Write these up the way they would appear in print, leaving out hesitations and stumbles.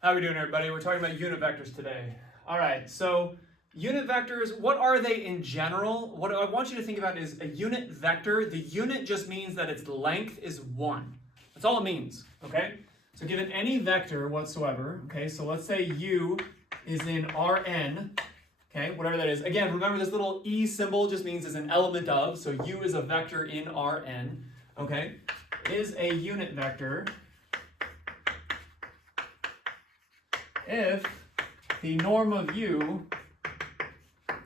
How are we doing, everybody? We're talking about unit vectors today. All right, so unit vectors, what are they in general? What I want you to think about is a unit vector. The unit just means that its length is 1. That's all it means, okay? So given any vector whatsoever, okay, so let's say u is in Rn, okay, whatever that is. Again, remember this little e symbol just means is an element of, so u is a vector in Rn, okay, is a unit vector if the norm of u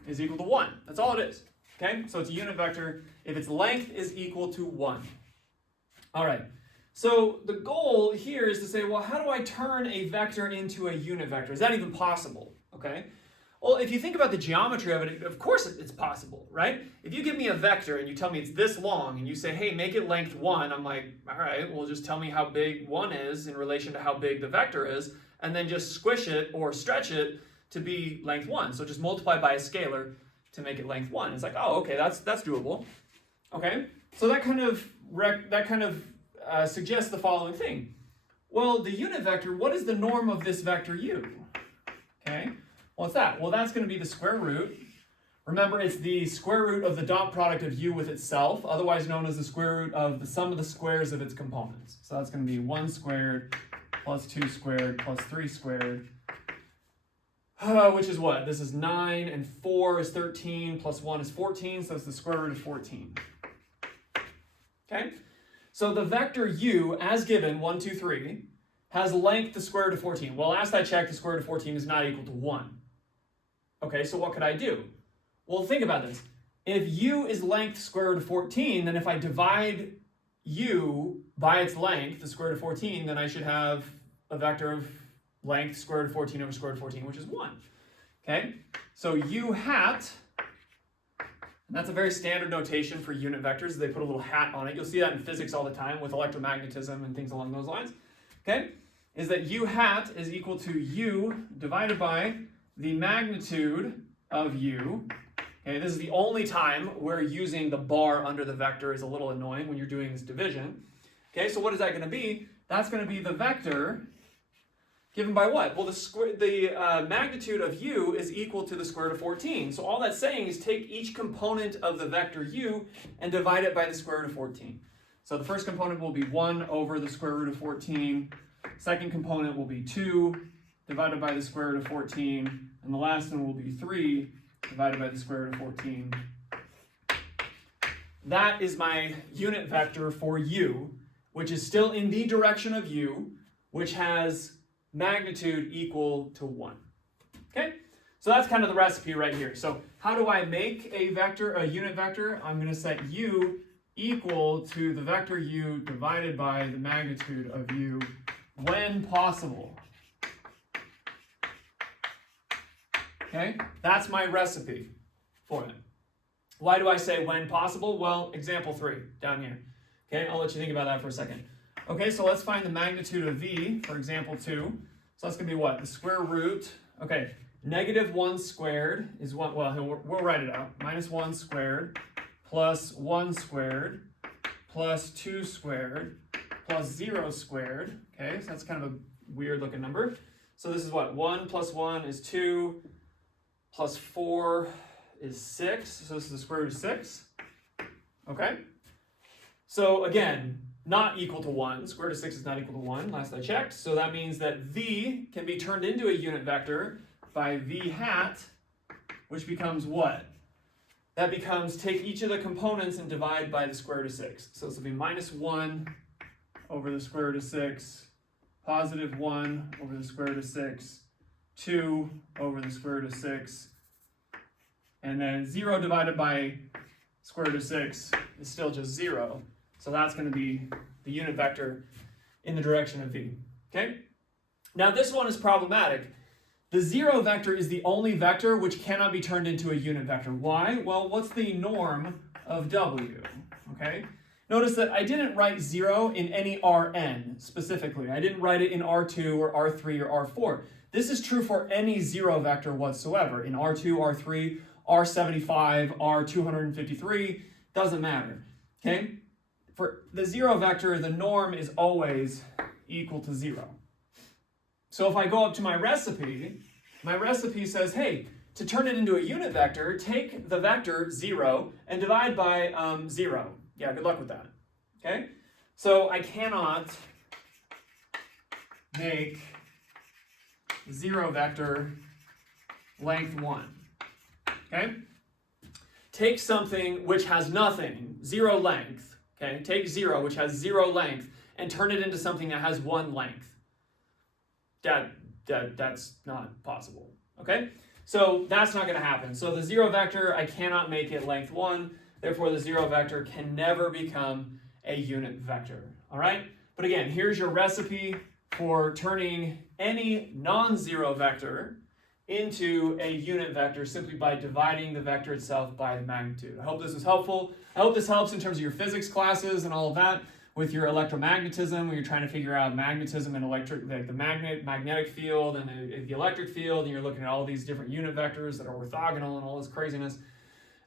is equal to 1. That's all it is. Okay? So it's a unit vector if its length is equal to 1. All right. So the goal here is to say, well, how do I turn a vector into a unit vector? Is that even possible? Okay? Well, if you think about the geometry of it, of course it's possible, right? If you give me a vector and you tell me it's this long and you say, hey, make it length 1, I'm like, all right, well, just tell me how big 1 is in relation to how big the vector is, and then just squish it or stretch it to be length 1. So just multiply by a scalar to make it length 1. It's like, oh, okay, that's doable. Okay, so that kind of suggests the following thing. Well, the unit vector, what is the norm of this vector u? Okay, what's that? Well, that's going to be the square root. Remember, it's the square root of the dot product of u with itself, otherwise known as the square root of the sum of the squares of its components. So that's going to be 1 squared plus 2 squared plus 3 squared, which is what? This is 9, and 4 is 13, plus 1 is 14, so it's the square root of 14. Okay? So the vector u, as given, 1, 2, 3, has length the square root of 14. Well, last I checked, the square root of 14 is not equal to 1. Okay, so what could I do? Well, think about this. If u is length square root of 14, then if I divide u by its length, the square root of 14, then I should have a vector of length square root of 14 over square root of 14, which is 1. Okay? So u hat, and that's a very standard notation for unit vectors. They put a little hat on it. You'll see that in physics all the time with electromagnetism and things along those lines. Okay? Is that u hat is equal to u divided by the magnitude of u. Okay, this is the only time where using the bar under the vector is a little annoying when you're doing this division. Okay, so what is that going to be? That's going to be the vector given by what? Well, the magnitude of u is equal to the square root of 14. So all that's saying is take each component of the vector u and divide it by the square root of 14. So the first component will be 1 over the square root of 14. Second component will be 2 divided by the square root of 14. And the last one will be 3 divided by the square root of 14. That is my unit vector for u, which is still in the direction of u, which has magnitude equal to 1. Okay? So that's kind of the recipe right here. So how do I make a vector, a unit vector? I'm going to set u equal to the vector u divided by the magnitude of u when possible. Okay? That's my recipe for it. Why do I say when possible? Well, example 3 down here. Okay, I'll let you think about that for a second. Okay, so let's find the magnitude of v for example 2. So that's going to be what? The square root. Okay, negative 1 squared is what? Well, we'll write it out. Minus 1 squared plus 1 squared plus 2 squared plus 0 squared. Okay, so that's kind of a weird looking number. So this is what? 1 plus 1 is 2 plus 4 is 6. So this is the square root of 6. Okay? So again, not equal to 1. Square root of 6 is not equal to 1, last I checked. So that means that v can be turned into a unit vector by v hat, which becomes what? That becomes take each of the components and divide by the square root of 6. So this will be minus 1 over the square root of 6, positive 1 over the square root of 6, 2 over the square root of 6, and then 0 divided by square root of 6 is still just 0. So that's going to be the unit vector in the direction of v. Okay? Now this one is problematic. The 0 vector is the only vector which cannot be turned into a unit vector. Why? Well, what's the norm of w? Okay? Notice that I didn't write 0 in any Rn specifically. I didn't write it in R2 or R3 or R4. This is true for any 0 vector whatsoever. In R2, R3, R75, R253, doesn't matter. Okay? For the 0 vector, the norm is always equal to 0. So if I go up to my recipe says, hey, to turn it into a unit vector, take the vector 0 and divide by 0. Yeah, good luck with that. Okay? So I cannot make 0 vector length 1. Okay? Take something which has nothing, 0 length. Okay? Take 0, which has 0 length, and turn it into something that has 1 length. That's not possible. Okay? So that's not going to happen. So the 0 vector, I cannot make it length 1. Therefore, the 0 vector can never become a unit vector. All right? But again, here's your recipe for turning any non-zero vector into a unit vector simply by dividing the vector itself by the magnitude. I hope this was helpful. I hope this helps in terms of your physics classes and all of that with your electromagnetism when you're trying to figure out magnetism and electric, like the magnetic field and the electric field, and you're looking at all these different unit vectors that are orthogonal and all this craziness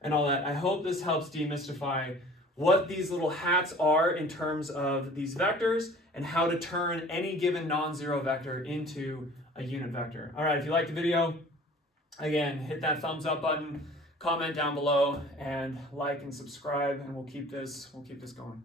and all that. I hope this helps demystify what these little hats are in terms of these vectors and how to turn any given non-zero vector into a unit vector. All right, if you liked the video, again, hit that thumbs up button, comment down below, and like and subscribe, and we'll keep this going.